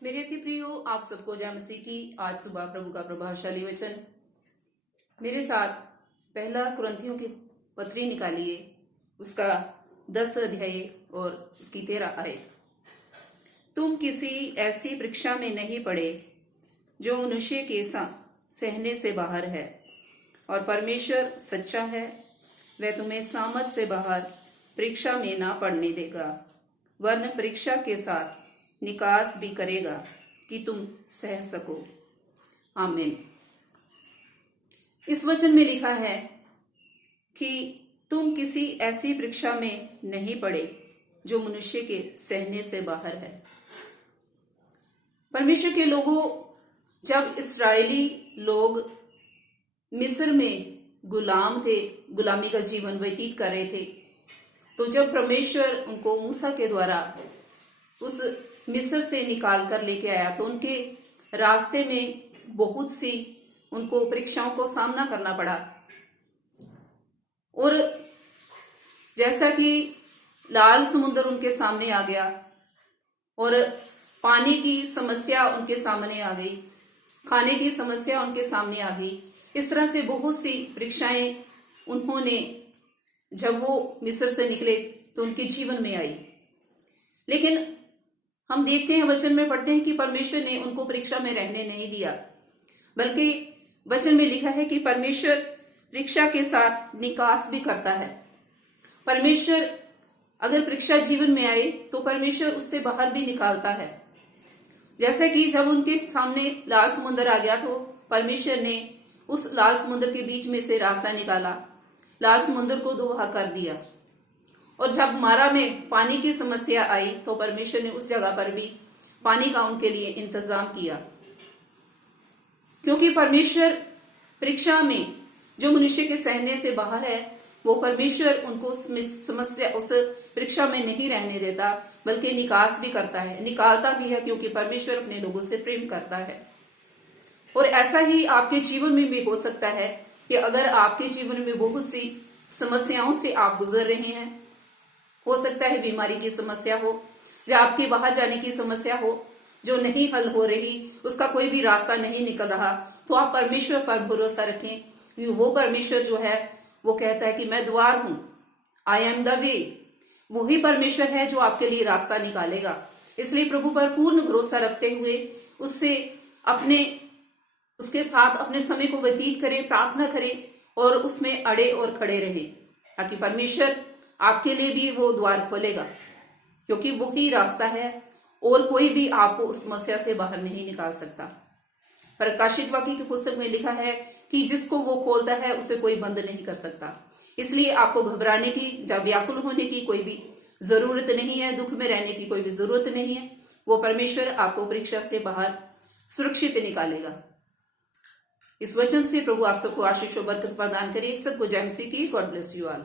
मेरे अति प्रियो, आप सबको जय मसीह की। आज सुबह प्रभु का प्रभावशाली वचन मेरे साथ पहला कुरिन्थियों की पत्री निकालिए, उसका 10 अध्याय और उसकी 13 आयत। तुम किसी ऐसी परीक्षा में नहीं पड़े जो मनुष्य के सहने से बाहर है, और परमेश्वर सच्चा है, वह तुम्हें सामर्थ से बाहर परीक्षा में ना पड़ने देगा, वरन परीक्षा के साथ निकास भी करेगा कि तुम सह सको। आमीन। इस वचन में लिखा है कि तुम किसी ऐसी परीक्षा में नहीं पड़े जो मनुष्य के सहने से बाहर है। परमेश्वर के लोगों, जब इस्राएली लोग मिस्र में गुलाम थे, गुलामी का जीवन व्यतीत कर रहे थे, तो जब परमेश्वर उनको मूसा के द्वारा उस मिस्र से निकाल कर लेके आया, तो उनके रास्ते में बहुत सी उनको परीक्षाओं को सामना करना पड़ा। और जैसा कि लाल समुद्र उनके सामने आ गया और पानी की समस्या उनके सामने आ गई, खाने की समस्या उनके सामने आ गई, इस तरह से बहुत सी परीक्षाएं उन्होंने जब वो मिस्र से निकले तो उनके जीवन में आई। लेकिन हम देखते हैं, वचन में पढ़ते हैं कि परमेश्वर ने उनको परीक्षा में रहने नहीं दिया, बल्कि वचन में लिखा है कि परमेश्वर परीक्षा के साथ निकास भी करता है। परमेश्वर अगर परीक्षा जीवन में आए तो परमेश्वर उससे बाहर भी निकालता है। जैसे कि जब उनके सामने लाल समुद्र आ गया तो परमेश्वर ने उस लाल समुद्र के बीच में से रास्ता निकाला, लाल समुद्र को दोहा कर दिया। और जब मारा में पानी की समस्या आई तो परमेश्वर ने उस जगह पर भी पानी का उनके लिए इंतजाम किया, क्योंकि परमेश्वर परीक्षा में जो मनुष्य के सहने से बाहर है, वो परमेश्वर उनको समस्या उस परीक्षा में नहीं रहने देता, बल्कि निकास भी करता है, निकालता भी है, क्योंकि परमेश्वर अपने लोगों से प्रेम करता है। और ऐसा ही आपके जीवन में भी हो सकता है कि अगर आपके जीवन में बहुत सी समस्याओं से आप गुजर रहे हैं, हो सकता है बीमारी की समस्या हो, या आपके बाहर जाने की समस्या हो जो नहीं हल हो रही, उसका कोई भी रास्ता नहीं निकल रहा, तो आप परमेश्वर पर भरोसा रखें, कि वो परमेश्वर जो है वो कहता है कि मैं द्वार हूं, आई एम द वे। वही परमेश्वर है जो आपके लिए रास्ता निकालेगा। इसलिए प्रभु पर पूर्ण भरोसा रखते हुए उसके साथ अपने समय को व्यतीत करें, प्रार्थना करें और उसमें अड़े और खड़े रहें, ताकि परमेश्वर आपके लिए भी वो द्वार खोलेगा, क्योंकि वो ही रास्ता है और कोई भी आपको उस समस्या से बाहर नहीं निकाल सकता। प्रकाशित वाक्य की पुस्तक में लिखा है कि जिसको वो खोलता है उसे कोई बंद नहीं कर सकता। इसलिए आपको घबराने की या व्याकुल होने की कोई भी जरूरत नहीं है, दुख में रहने की कोई भी जरूरत नहीं है। वो परमेश्वर आपको परीक्षा से बाहर सुरक्षित निकालेगा। इस वचन से प्रभु आप सबको आशीष और बरकत प्रदान करे। सबको जय मसीह की। God bless you all.